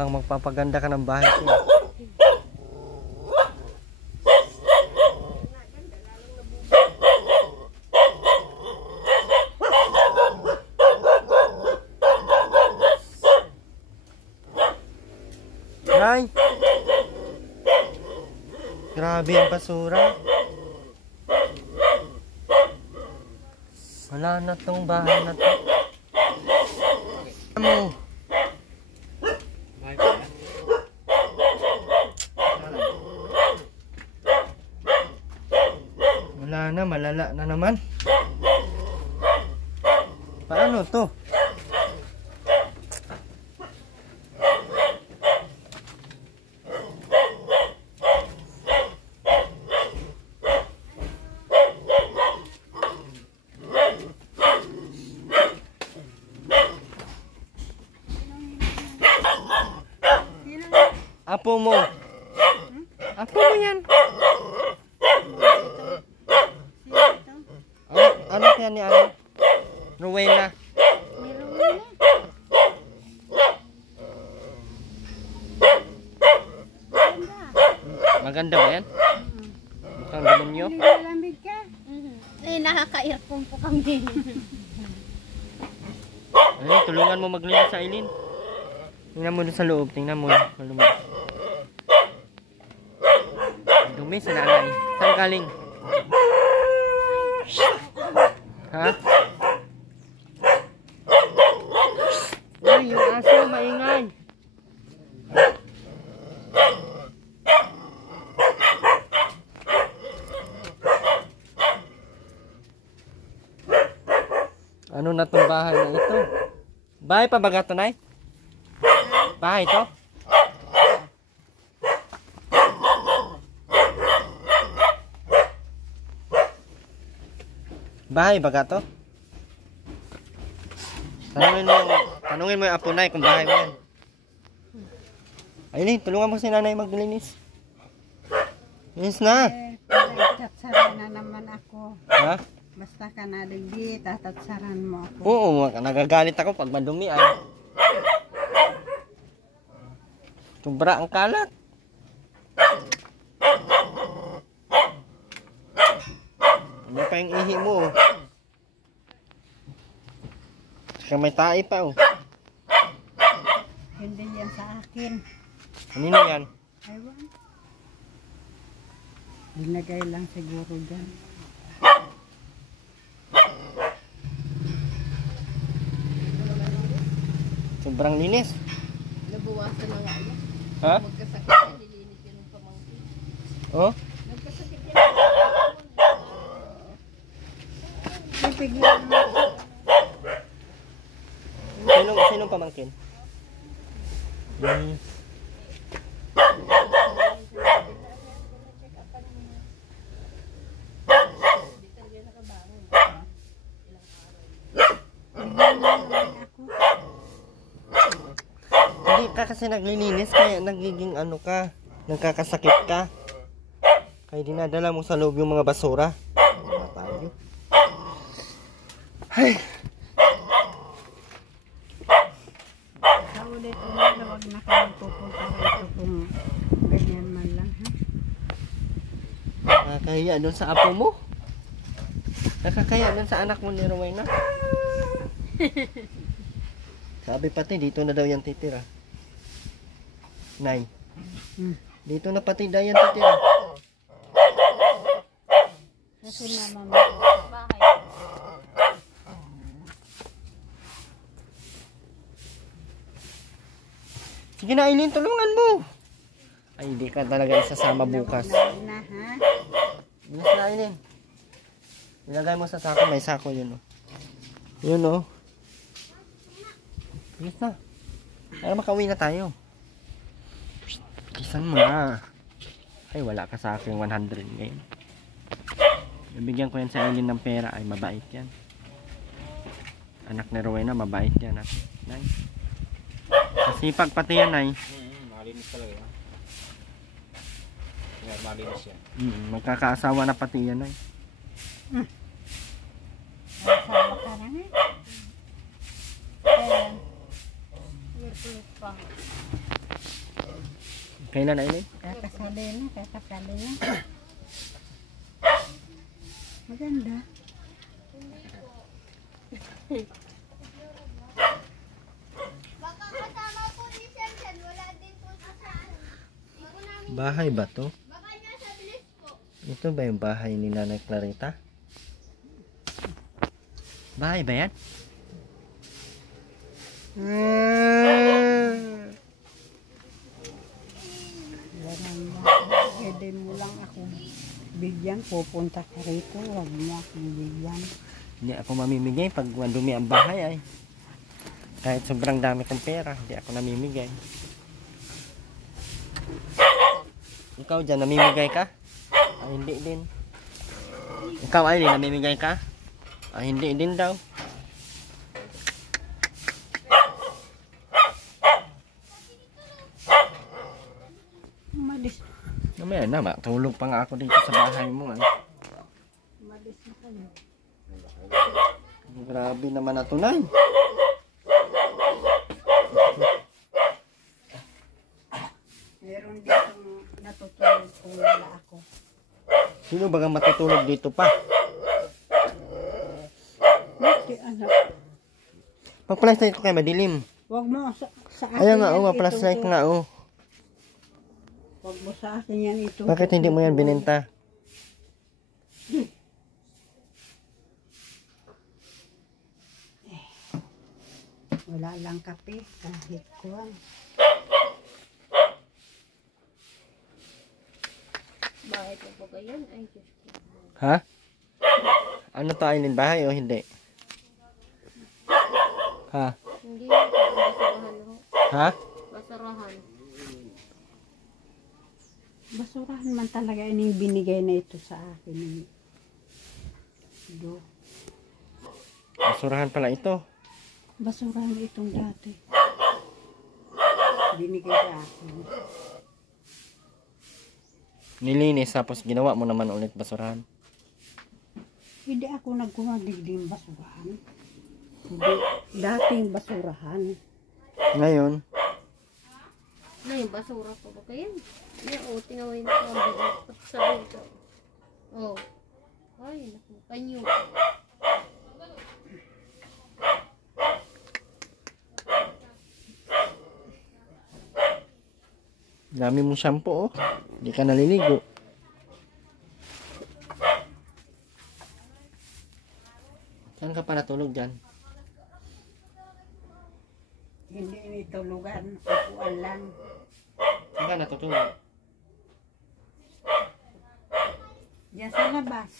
Mukhang magpapaganda ka ng bahay ko. Nay! Grabe ang basura. Wala na tong bahay na to. Mo. Wala na, malala na naman. Paano to? Apo mo. Apo mo yan. Ano kaya ni ano? Rowena. Maganda ba yan? Mukhang demonyo. Eh, nakaka-earphone po kami. Ay, tulungan mo maglinis sa Aileen. Tingnan mo dun sa loob. Tingnan mo. Dumi sa nanay. Saan galing? Ha? Ay, yung aso maingay. Ano na tong bahay na ito? Bahay pa ba gato, Nay? Bahay to? Bahay ba to? Tanungin mo yung apo, Nay, kung bahay mo yan. Aileen, tulungan mo si nanay maglinis. Linis na. Tatsaran na naman ako. Ha? Basta ka na digdi, tatatsaran mo ako. Oo, nagagalit ako pag madumi ay. Sobra ang kalat. Ano pa yung ihi mo? Saka may tae pa oh. Hindi yan sa akin. Kanino yan? Aywan. Dinagay lang siguro dyan. Sobrang linis. Nabawasan na nga yan. Ha? Magkasakit na nilinis yun ng pamangkin. Oh? Nagkasakit yan. Pipigyan mo. Sino pamangkin? Hmm. Hindi ka kasi naglilinis kaya nagiging ano ka, nagkakasakit ka. Kaya dinadala mo sa loob yung mga basura. Tayo. Ay. Sa ulit-ulit, huwag na kayo pupunta rito kung ganyan man lang, ha? Nakakahiya doon sa apo mo. Nakakahiya doon sa anak mo ni Rowena. Sabi pati dito na daw yan titira. Nay. Dito na pati daw yan titira. Kasi mama mo. Bakit? Sige na Aileen, tulungan mo. Ay, hindi ka talaga isasama bukas. Na, ha? Bilis na Aileen. Ilagay mo sa sako, may sako yun oh. Yun oh. Bilis na. Para makauwi na tayo. Bilisan mo na. Ay, wala ka sa akin 100 ngayon. Nabigyan ko yan sa Aileen ng pera. Ay, mabait yan. Anak ni Rowena, mabait yan ha. Nay. Masipag pati yan ay. Malinis talaga yan. Malinis yan. Magkakaasawa na pati yan ay. Asawa ka na, ha? Earplug pa. Kailan Aileen? Kakasali na. Maganda. Baka kasama po ni Sir Jan, wala din po sa saan. Bago namin, Bahay ba to? baka niya sa bilis po. Ito ba yung bahay ni Nanay Clarita? Bahay ba yan? Walang pwede mo lang ako bigyan. Pupunta ka rito. Huwag mo akong bigyan. Hindi ako mamimigay pag dumi ang bahay ay. Kahit sobrang dami kong pera, hindi ako namimigay. Ikaw dyan, namimigay ka? Ay, hindi din. Ikaw ay, namimigay ka? Ay, hindi din daw. Umalis. Namaya na, matulog pa nga ako dito sa bahay mo. Ay. Umalis na kayo. Grabe naman na tunay. Meron ditong natutulog kung wala ako. Sino ba nga matutulog dito pa? Hindi, anak. Pag-flashlight ko kayo madilim. Huwag mo sa akin Ayan nga, yan flashlight nga, oh. Huwag mo sa akin yan ito. Bakit hindi mo yan binenta? Wala lang kape, kahit kuwan. Bakit po po ganyan? Ay, Diyos ko. Ha? Ano to, Aileen? Bahay o hindi? Ha? Hindi, basurahan ho. Ha? Basurahan. Basurahan man talaga yung binigay na ito sa akin. Do. Basurahan pala ito. Basurahan itong dati. Binigay sa akin. Nilinis tapos ginawa mo naman ulit basurahan. Hindi ako nagkumagig din basurahan. Hindi, dating basurahan. Ngayon, Na yung basura po ba kayo? Oo, tinawin ko ang bigat. Pati sa ito. Oh. Ay, naku. Panyo. dami mong shampoo, oh. Hindi ka naliligo. Saan ka pa natulog dyan? Hindi nitulugan, upuan lang. Saan ka natutulog? Diyan sa labas.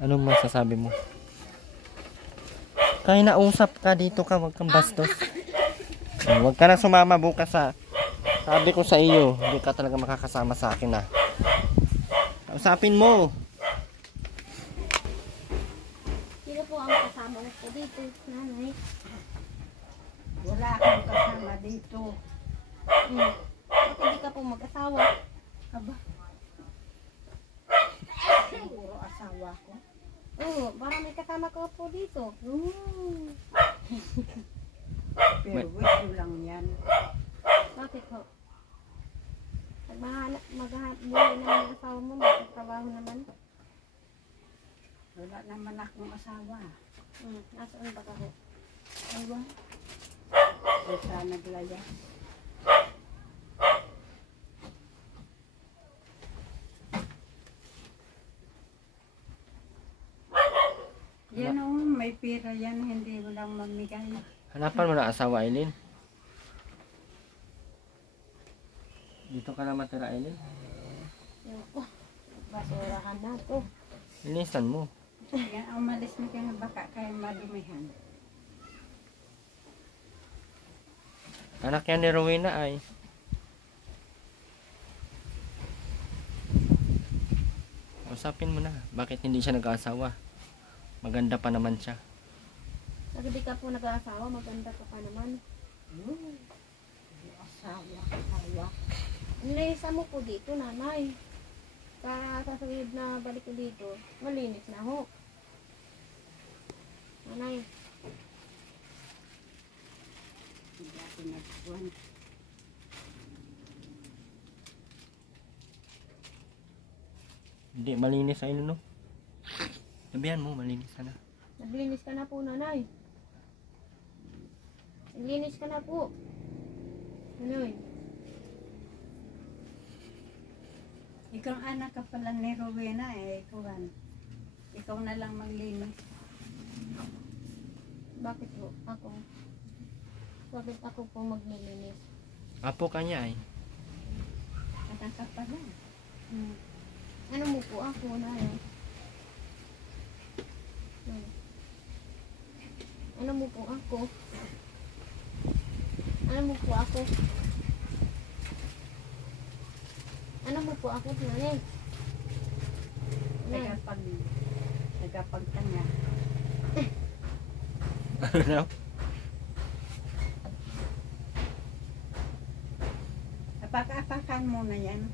Anong masasabi mo? Kaya nausap ka dito ka, wag kang bastos. Huwag ka na sumama bukas sa... Sabi ko sa iyo, hindi ka talaga makakasama sa akin na. Usapin mo. Sino po ang kasama mo po dito, nanay? Wala akong kasama dito. Bakit hindi ka po mag-asawa? Aba. Siguro asawa ko. Oo, para may kasama ka po dito. Pero wish ko lang yan. Bakit ho? Pag maghahanap buhay naman ng asawa mo, magkatrabaho naman. Wala naman akong asawa. Nasaan ba ka ho? Ewan. Kung saan naglaya. Yan o, may pira yan, hindi mo lang mamigay. Hanapan mo na asawa, Aileen. Dito ka na matira, Aileen. Yun po. Basurahan na to. Linisan mo. Yan, umalis na kayo, baka kayo madumihan. Anak yan ni Rowena ay. Usapin mo na. Bakit hindi siya nag-aasawa? Maganda pa naman siya. Pag di ka po nag-aasawa, maganda ka pa naman. Asawa. Nilisa mo po dito, nanay. Para sa sunod na balik ko dito, malinis na ho. Nanay, Hindi ako nagkuhan. Hindi, malinis ay no. Sabihan mo, malinis na. Naglinis ka na po, nanay. Naglinis ka na po. Nanay. Ikaw ang anak ka pala ni Rowena eh. Ikaw na lang maglinis. Bakit po ako? Bakit ako po maglilinis? Apo kanya ay. Anak ka pala. Ano mo po ako, nanay? Ano mo po ako? Ano mo po ako? Ano mo po ako, nanay? Nanay. Nagapagtanga. Ano daw? Apak-apakan mo na yan.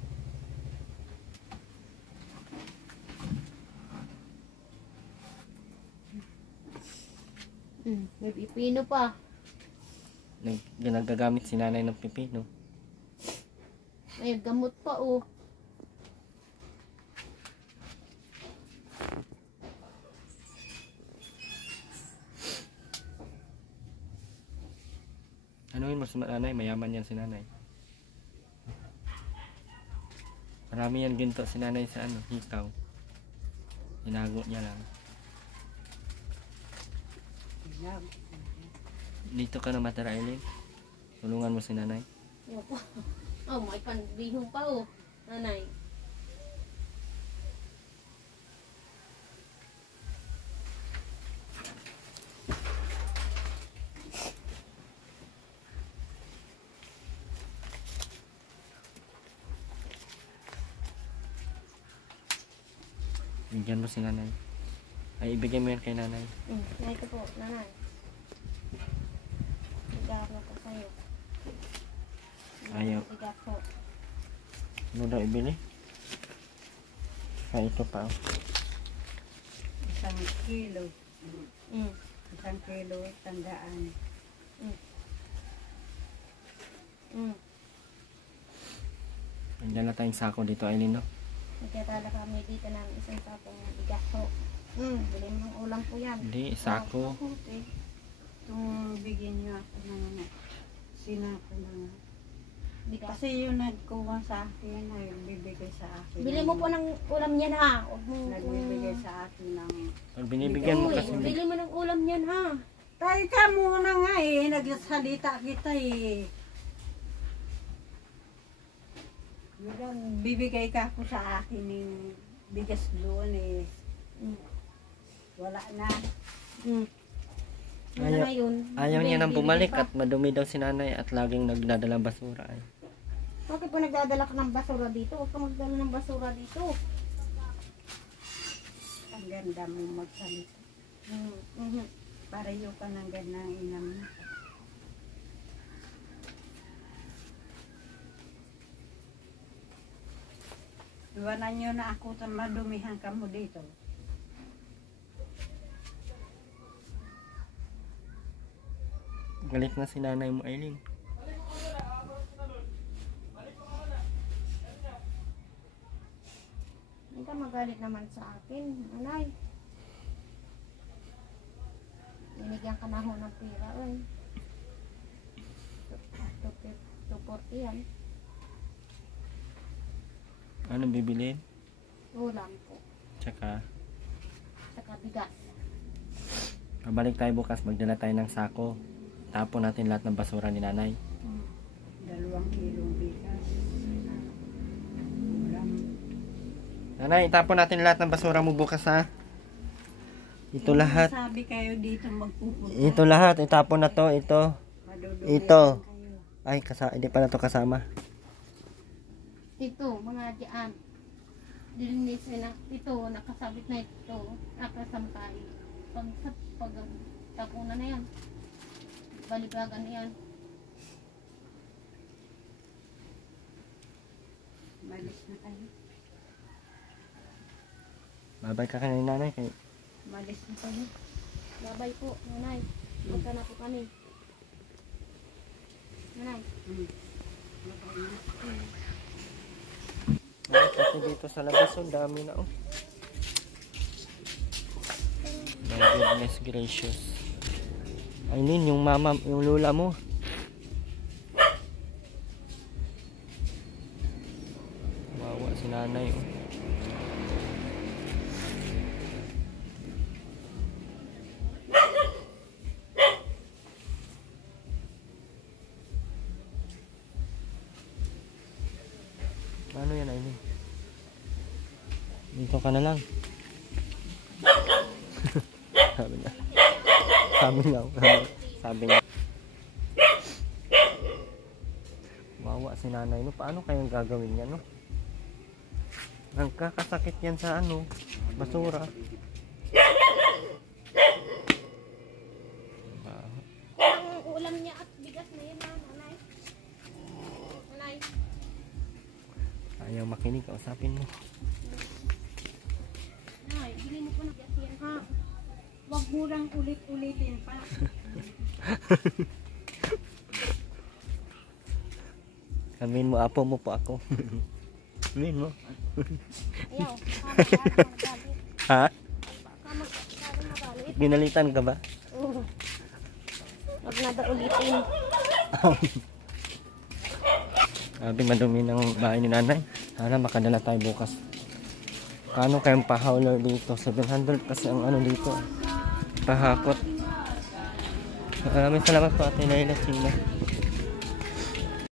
May pipino pa. Nagagamit si nanay ng pipino. May gamot pa, oh. Ano yun mo sa nanay? Mayaman yan si nanay. Marami yan ginto si nanay sa ano, hikaw. Hinago niya lang. Dito ka na matira, Eileen. Tulungan mo si nanay. Opo. Oh, may panbihong pa, oh. Nanay. Bigyan mo si nanay. Ay, ibigay mo yan kay nanay. Ito po, nanay. Sigaro ko sa'yo. Ayaw. Sigaro po. Ano daw ibili? Ay, ito pa. Oh. 1 kilo. Mm. 1 kilo, tandaan. Nandiyan na tayong sako dito, Eileen, no? Nagkatala kami dito ng isang sapong bigas po. Bili mo ng ulam po yan. Hindi, sako. Itong bigyan niyo ako ng sinako na. Bigas. Kasi yung nagkuha sa akin ay bibigay sa akin. Bili mo po ng ulam yan, ha? Huwag mo. Nagbibigay sa akin ng... Pag binibigyan mo Uy, kasi. bili mo ng ulam yan, ha? Tayo ka muna nga eh, nagsalita kita eh. Yun, bibigay ka ako sa akin ng bigas doon eh. Wala na. Ano na yun? Ayaw niya nang Bibili bumalik pa. at madumi daw si nanay at laging nagdadala basura ay. Bakit po nagdadala ka ng basura dito? Huwag ka magdala ng basura dito. Ang ganda mo magsalita. Pareho ka ng ganda ng ina mo. Iwanan nyo na ako sa madumihan ka mo dito. Galit na si nanay mo, Eileen. Hindi ka magalit naman sa akin, nanay. Binigyan ka na ho ng pira, oy. 240 yan. Anong bibilin? Ulam po. Tsaka, Saka bigas. pabalik tayo bukas, magdala tayo ng sako. Tapon natin lahat ng basura ni nanay. 2 kilong bigas. Ulam. Nanay, itapon natin lahat ng basura mo bukas, ha? Ito lahat. Sabi kayo dito magpupunta. Ito lahat, itapon na to, ito. Madudumihan Ito. kayo. Ay, hindi pala to kasama. Ito, mga diyan. Dilinisin na ito, nakasabit na ito, nakasampay. Pag tapunan na yan. Balibagan na yan. Malis na kayo. Babay ka kanina, nanay. Kay... Malis na kayo. Babay po, nanay. Magka na po kami. Nanay. Mm. Bakit kasi Pati dito sa labas, oh, dami na, oh. My goodness gracious. Ayun, yung mama, yung lola mo. Wawa si nanay, oh. Ano yan, Aileen? Dito ka na lang. Sabi niya. Sabi niya. Wawa si nanay, no? Paano kayang gagawin niya, no? Nagkakasakit yan sa ano, basura. Ang ulam niya at bigas na yun, nanay. Nanay. Ayaw makinig, kausapin mo. Nay, bili mo pa ng bigas yan, ha? Wag mo lang ulit-ulitin pa. Sabihin mo, apo mo po ako. Sabihin mo. Ayaw, magalit. Ha? Magalit. Ginalitan ka ba? Oo. Wag na daw ulitin. Sabi madumi ng bahay ni nanay. Sana makadala tayo bukas. Kano kayong pa-hauler dito? 700 kasi ang ano dito. Pahakot. Maraming salamat po Ate Laila Sina.